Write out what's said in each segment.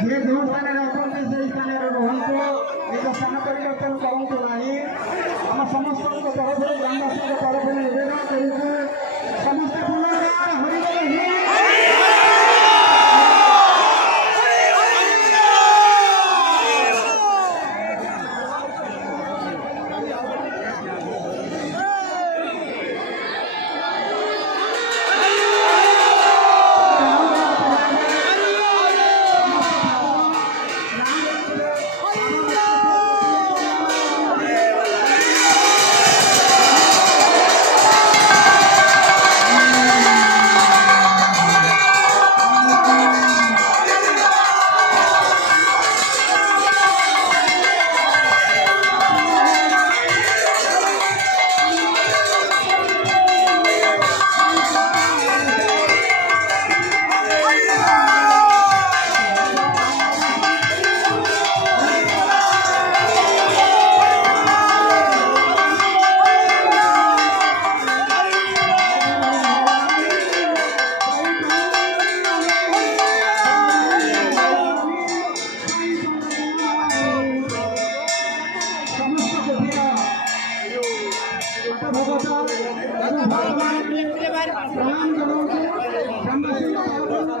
जे जो स्थान रखते से स्थान रुहतु एक स्थान परिवर्तन करतु ना आम समस्त तरफ ग्रामवासी तरफ निवेदन करूँ समस्त पुनर्बार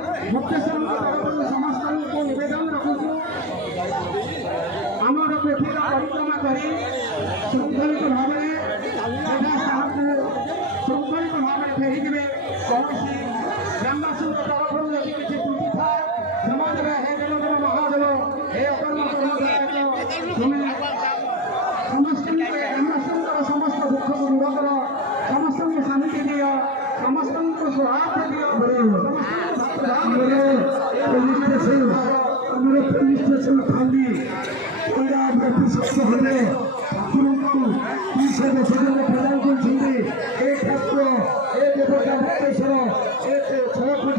हरिबोल समस्त निवेदन रखुछु आमर पृथ्वी परिक्रमा कर शृंखलित भाव शृंखलित भाव फेरिके कौन ग्रामवासी तरफ यदि किसी त्रुटि था समाज में हे जन महादेव हे समस्त ग्रामवासी समस्त दुख को दूर कर समस्त शांति दियो समस्त स्वार्थ दियो पुलिस स्टेशन खाली हमें प्रदान कर देवता भक्तेश्वर छठी ठाकुर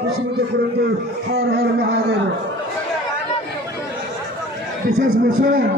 कुसुमित करेंगे हर हर महादेव विशेष विषय